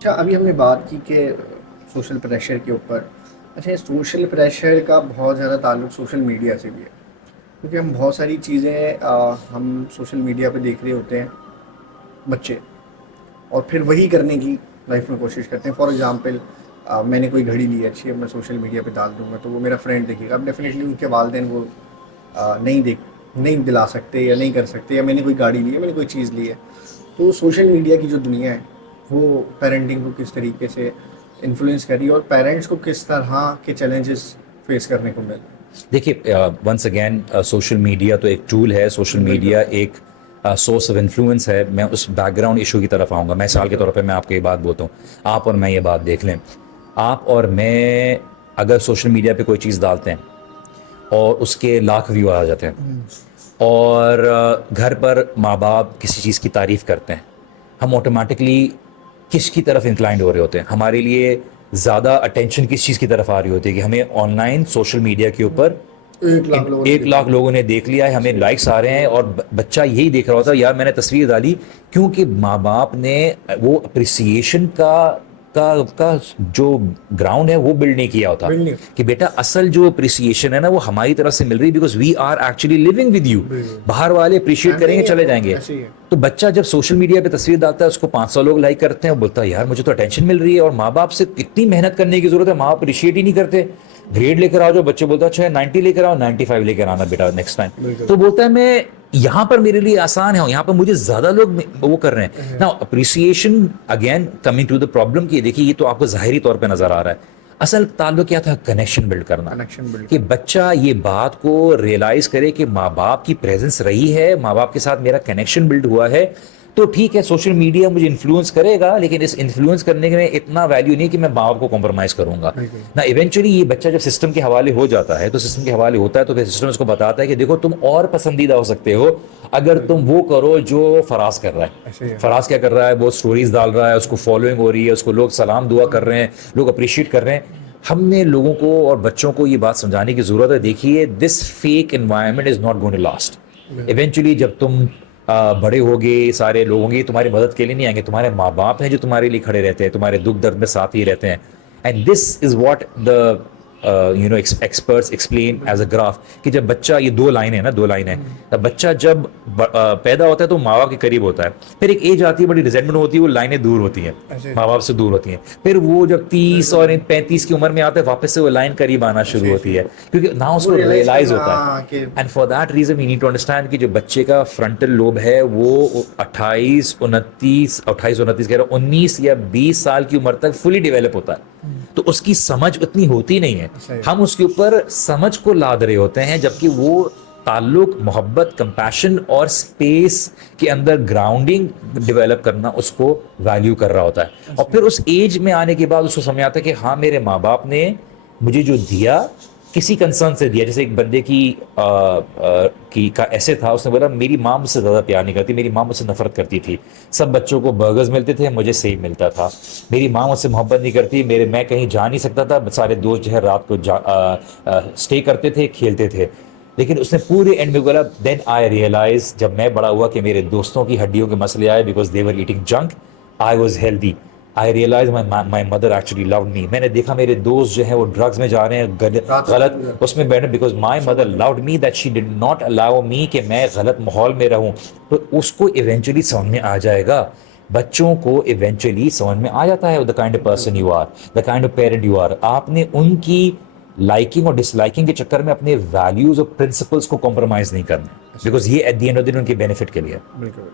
अच्छा, अभी हमने बात की कि सोशल प्रेशर के ऊपर। अच्छा, सोशल प्रेशर का बहुत ज़्यादा ताल्लुक सोशल मीडिया से भी है, क्योंकि हम बहुत सारी चीज़ें हम सोशल मीडिया पे देख रहे होते हैं बच्चे, और फिर वही करने की लाइफ में कोशिश करते हैं। फॉर एग्ज़ाम्पल, मैंने कोई घड़ी ली है अच्छी, अब मैं सोशल मीडिया पे डाल दूँगा तो वो मेरा फ्रेंड देखेगा। अब डेफ़िनेटली उनके वालिदैन वो नहीं दिला सकते या नहीं कर सकते, या मैंने कोई गाड़ी ली है, मैंने कोई चीज़ ली है। तो सोशल मीडिया की जो दुनिया है वो पेरेंटिंग को किस तरीके से इन्फ्लुएंस कर रही है, और पेरेंट्स को किस तरह के चैलेंजेस फेस करने को मिल रहे देखिए, वंस अगेन सोशल मीडिया तो एक टूल है। सोशल हैं। बिल्कुल। मीडिया एक सोर्स ऑफ इन्फ्लुएंस है। मैं उस बैकग्राउंड इशू की तरफ आऊँगा। मैं साल के बिल्कुल। तौर पे मैं आपको ये बात बोलता हूँ, आप और मैं ये बात देख लें। आप और मैं अगर सोशल मीडिया पे कोई चीज़ डालते हैं और उसके लाख व्यू आ जाते हैं, और घर पर माँ बाप किसी चीज़ की तारीफ़ करते हैं, हम ऑटोमेटिकली किसकी तरफ इंक्लाइंड हो रहे होते हैं? हमारे लिए ज़्यादा अटेंशन किस चीज़ की तरफ आ रही होती है कि हमें ऑनलाइन सोशल मीडिया के ऊपर 1 लाख लोगों ने एक देखा लाख है। लोगों ने देख लिया है, हमें सही है। लाइक्स आ रहे हैं, और बच्चा यही देख रहा होता है यार मैंने तस्वीर डाली, क्योंकि माँ बाप ने वो अप्रिसिएशन का जो ग्राउंड है वो बिल्ड नहीं किया होता बिल्कुल। कि बेटा असल जो अप्रिसिएशन है ना वो हमारी तरफ से मिल रही है, because we are actually living with you. बिल्कुल। बाहर वाले अप्रिशिएट फैमिली करेंगे है चले तो जाएंगे। ऐसे ही है। तो बच्चा जब सोशल मीडिया पे तस्वीर डालता है उसको 500 लोग लाइक करते हैं और बोलता है यार मुझे तो अटेंशन मिल रही है, और माँ बाप से कितनी मेहनत करने की जरूरत है, माँ बाप अप्रिशिएट ही नहीं करते। ग्रेड लेकर आओ, जो बच्चे बोलता है अच्छा 90 लेकर आओ, 95 लेकर आना बेटा नेक्स्ट टाइम। बिल्कुल। तो बोलता है मैं यहाँ पर मेरे लिए आसान है, यहाँ पर मुझे ज्यादा लोग वो कर रहे हैं ना। Appreciation again coming to the problem की देखिए, ये तो आपको जाहिरी तौर पे नजर आ रहा है। असल ताल्लुक क्या था? कनेक्शन बिल्ड करना। कनेक्शन बिल्ड कि करना। बच्चा ये बात को रियलाइज करे कि माँ बाप की प्रेजेंस रही है, माँ बाप के साथ मेरा कनेक्शन बिल्ड हुआ है। तो ठीक है, सोशल मीडिया मुझे इन्फ्लुएंस करेगा, लेकिन इस इन्फ्लुएंस करने में इतना वैल्यू नहीं कि मैं माँ बाप को कॉम्प्रोमाइज करूंगा बिल्कुल। ना। इवेंचुअली ये बच्चा जब सिस्टम के हवाले हो जाता है, तो सिस्टम के हवाले होता है तो फिर सिस्टम उसको बताता है कि देखो तुम और पसंदीदा हो सकते हो अगर तुम वो करो जो फराज कर रहा ऐसे है। ही है। फराज क्या कर रहा है? वो स्टोरीज डाल रहा है, उसको फॉलोइंग हो रही है, उसको लोग सलाम दुआ कर रहे हैं, लोग अप्रिशिएट कर रहे हैं। हमने लोगों को और बच्चों को ये बात समझाने की जरूरत है, देखिए this fake environment is not going to last. बिल्कुल। इवेंचुअली जब तुम बड़े होगे, सारे लोग होंगे तुम्हारी मदद के लिए नहीं आएंगे, तुम्हारे माँ बाप हैं जो तुम्हारे लिए खड़े रहते हैं, तुम्हारे दुख दर्द में साथ ही रहते हैं। And this is what the experts explain as a बिल्कुल। ग्राफ कि जब बच्चा, ये दो लाइन है ना, दो लाइन है। तब बच्चा जब पैदा होता है तो माँ बाप के करीब होता है, फिर एक एज आती है, बड़ी रिजेंटमेंट होती है, वो लाइनें दूर होती हैं, ऐसे माँ बाप से दूर होती हैं। फिर वो जब 30 बिल्कुल। और 35 की उम्र में आता है, वापस से वो लाइन करीब आना शुरू ऐसे होती ऐसे है, क्योंकि ना वो उसको रियलाइज रियलाइज करना, होता है। हाँ, कि and for that reason you need to understand कि जो बच्चे का फ्रंटल लोब है वो 28 29 कह रहा हूं, 19 या 20 साल की उम्र तक फुली डेवलप होता है। तो उसकी समझ उतनी होती नहीं है। सही। हम उसके ऊपर समझ को लाद रहे होते हैं, जबकि वो ताल्लुक, मोहब्बत, कंपैशन और स्पेस के अंदर ग्राउंडिंग डेवलप करना उसको वैल्यू कर रहा होता है। और फिर उस एज में आने के बाद उसको समझ आता है कि हाँ मेरे माँ बाप ने मुझे जो दिया किसी कंसर्न से दिया। जैसे एक बंदे की का ऐसे था, उसने बोला मेरी माँ मुझसे ज़्यादा प्यार नहीं करती, मेरी माँ मुझसे नफरत करती थी। सब बच्चों को बर्गर्स मिलते थे, मुझे सेब मिलता था। मेरी माँ मुझसे मोहब्बत नहीं करती, मैं कहीं जा नहीं सकता था, सारे दोस्त जो है रात को स्टे करते थे, खेलते थे। लेकिन उसने पूरे एंड में बोला देन आई रियलाइज, जब मैं बड़ा हुआ, कि मेरे दोस्तों की हड्डियों के मसले आए because they were eating junk, I was healthy. I realize my mother actually love me. मैंने देखा मेरे दोस्त जो है वो ड्रग्स में जा रहे हैं, रात को गलत पूरा उसमें बैठे, because my mother loved me that she did not allow me कि मैं गलत माहौल में रहूं। तो उसको इवेंचुअली समझ में आ जाएगा। बच्चों को इवेंचुअली समझ में आ जाता है the kind of person you are, the kind of parent you are. आपने उनकी लाइकिंग और डिसलाइकिंग के चक्कर में अपने वैल्यूज और प्रिंसिपल्स को कॉम्प्रोमाइज नहीं करना, बिकॉज ये at the end of the day उनके बेनिफिट के लिए है। बिल्कुल।